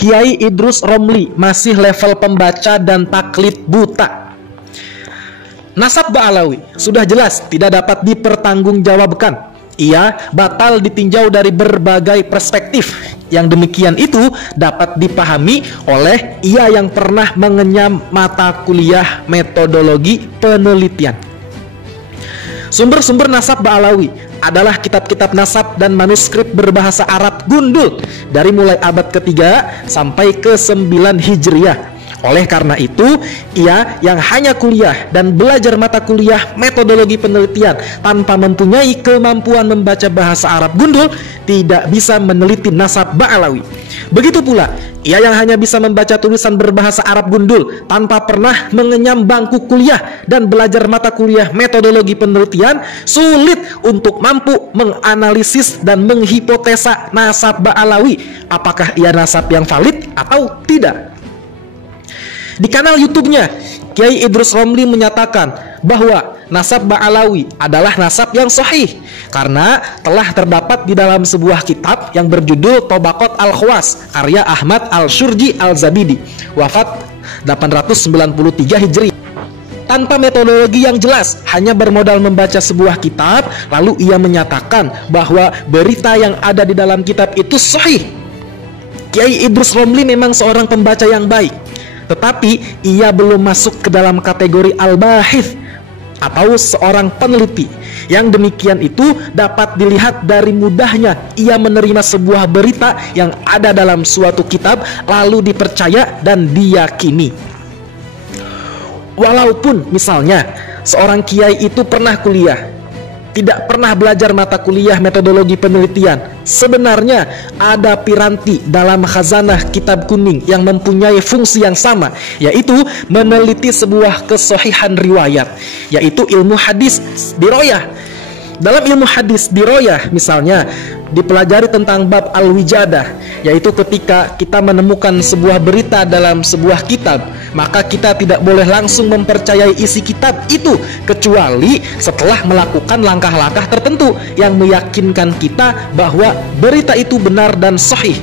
Kiai Idrus Romli masih level pembaca dan taklid buta. Nasab Ba'alawi sudah jelas tidak dapat dipertanggungjawabkan. Ia batal ditinjau dari berbagai perspektif. Yang demikian itu dapat dipahami oleh ia yang pernah mengenyam mata kuliah metodologi penelitian. Sumber-sumber nasab Ba'alawi adalah kitab-kitab nasab dan manuskrip berbahasa Arab gundul dari mulai abad ke-3 sampai ke-9 Hijriah. Oleh karena itu, ia yang hanya kuliah dan belajar mata kuliah metodologi penelitian tanpa mempunyai kemampuan membaca bahasa Arab gundul tidak bisa meneliti nasab Ba'alawi. Begitu pula, ia yang hanya bisa membaca tulisan berbahasa Arab gundul tanpa pernah mengenyam bangku kuliah dan belajar mata kuliah metodologi penelitian sulit untuk mampu menganalisis dan menghipotesa nasab Ba'alawi, apakah ia nasab yang valid atau tidak. Di kanal YouTube-nya, Kiai Idrus Romli menyatakan bahwa nasab Ba'alawi adalah nasab yang sahih karena telah terdapat di dalam sebuah kitab yang berjudul Tobaqat Al-Khawas karya Ahmad Al-Syurji Al-Zabidi, wafat 893 Hijriah. Tanpa metodologi yang jelas, hanya bermodal membaca sebuah kitab, lalu ia menyatakan bahwa berita yang ada di dalam kitab itu sahih. Kiai Idrus Romli memang seorang pembaca yang baik, tetapi ia belum masuk ke dalam kategori al-bahith atau seorang peneliti. Yang demikian itu dapat dilihat dari mudahnya ia menerima sebuah berita yang ada dalam suatu kitab lalu dipercaya dan diyakini. Walaupun misalnya seorang kiai itu pernah kuliah, tidak pernah belajar mata kuliah metodologi penelitian, sebenarnya ada piranti dalam khazanah kitab kuning yang mempunyai fungsi yang sama, yaitu meneliti sebuah kesahihan riwayat, yaitu ilmu hadis diroyah. Dalam ilmu hadis diroyah misalnya dipelajari tentang bab al-wijadah, yaitu ketika kita menemukan sebuah berita dalam sebuah kitab, maka kita tidak boleh langsung mempercayai isi kitab itu kecuali setelah melakukan langkah-langkah tertentu yang meyakinkan kita bahwa berita itu benar dan sahih.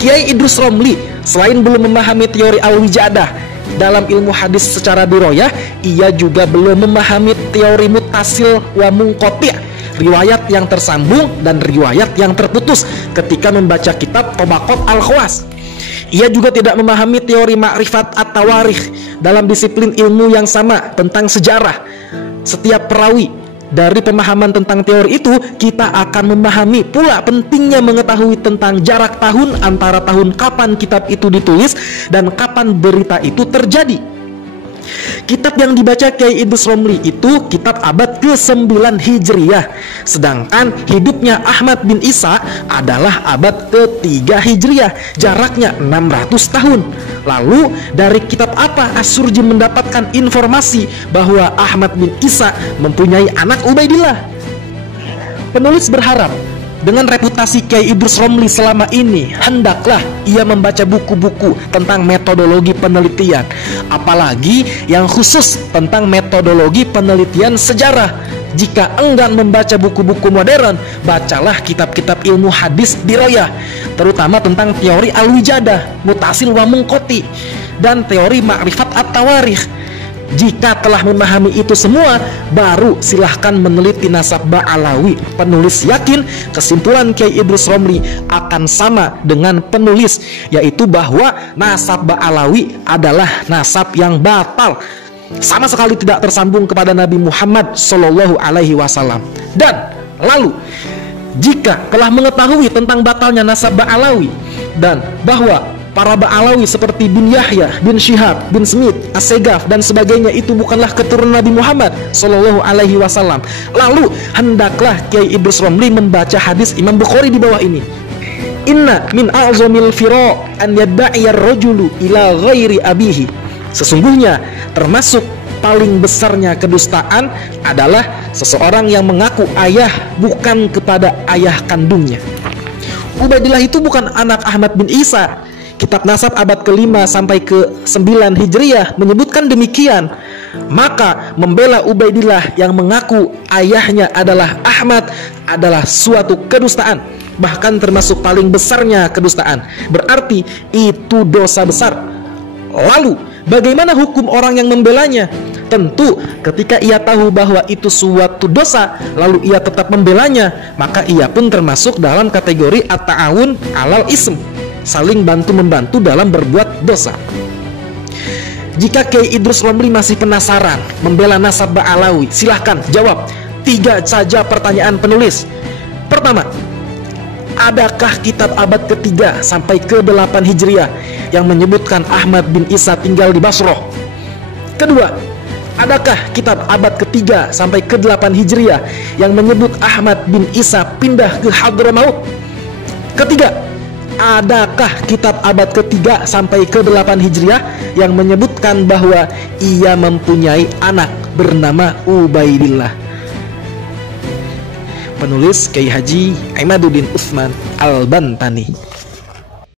Kiai Idrus Romli selain belum memahami teori al-wijadah dalam ilmu hadis secara diroyah, ia juga belum memahami teori mutasil wa munqati', riwayat yang tersambung dan riwayat yang terputus ketika membaca kitab Tobaqat Al-Khawas. Ia juga tidak memahami teori ma'rifat at-tawarikh dalam disiplin ilmu yang sama tentang sejarah. Setiap perawi dari pemahaman tentang teori itu, kita akan memahami pula pentingnya mengetahui tentang jarak tahun antara tahun kapan kitab itu ditulis dan kapan berita itu terjadi. Kitab yang dibaca Kiai Idrus Romli itu kitab abad ke-9 Hijriah, sedangkan hidupnya Ahmad bin Isa adalah abad ke-3 Hijriah, jaraknya 600 tahun. Lalu dari kitab apa As-Surji mendapatkan informasi bahwa Ahmad bin Isa mempunyai anak Ubaidillah? Penulis berharap dengan reputasi Kiai Idrus Romli selama ini, hendaklah ia membaca buku-buku tentang metodologi penelitian, apalagi yang khusus tentang metodologi penelitian sejarah. Jika enggan membaca buku-buku modern, bacalah kitab-kitab ilmu hadis diroyah, terutama tentang teori al-wijadah, mutasil wa munqati, dan teori ma'rifat at-tawarikh. Jika telah memahami itu semua, baru silahkan meneliti nasab Ba'alawi. Penulis yakin kesimpulan Kiai Idrus Romli akan sama dengan penulis, yaitu bahwa nasab Ba'alawi adalah nasab yang batal, sama sekali tidak tersambung kepada Nabi Muhammad Sallallahu Alaihi Wasallam. Dan lalu, jika telah mengetahui tentang batalnya nasab Ba'alawi dan bahwa para Ba'alawi seperti bin Yahya, bin Syihab, bin Smith, As-Segaf dan sebagainya itu bukanlah keturunan Nabi Muhammad Sallallahu Alaihi Wasallam, lalu hendaklah Kiai Idrus Romli membaca hadis Imam Bukhari di bawah ini. Inna min a'zamil fira an yadda'i ar-rajulu ila ghairi abihi. Sesungguhnya termasuk paling besarnya kedustaan adalah seseorang yang mengaku ayah bukan kepada ayah kandungnya. Ubaidillah itu bukan anak Ahmad bin Isa. Kitab nasab abad ke-5 sampai ke-9 Hijriah menyebutkan demikian. Maka membela Ubaidillah yang mengaku ayahnya adalah Ahmad adalah suatu kedustaan. bahkan termasuk paling besarnya kedustaan. Berarti itu dosa besar. Lalu, bagaimana hukum orang yang membelanya? Tentu, ketika ia tahu bahwa itu suatu dosa, lalu ia tetap membelanya, maka ia pun termasuk dalam kategori at-ta'awun 'alal ism, saling bantu-membantu dalam berbuat dosa. Jika Kiai Idrus Romli masih penasaran membela nasab Ba'alawi, silahkan jawab 3 saja pertanyaan penulis. Pertama, adakah kitab abad ke-3 sampai ke-8 Hijriah yang menyebutkan Ahmad bin Isa tinggal di Basrah? Kedua, adakah kitab abad ke-3 sampai ke-8 Hijriah yang menyebut Ahmad bin Isa pindah ke Hadramaut? Ketiga, adakah kitab abad ke-3 sampai ke-8 Hijriah yang menyebutkan bahwa ia mempunyai anak bernama Ubaidillah? Penulis Kiai Haji Imaduddin Utsman Al-Bantani.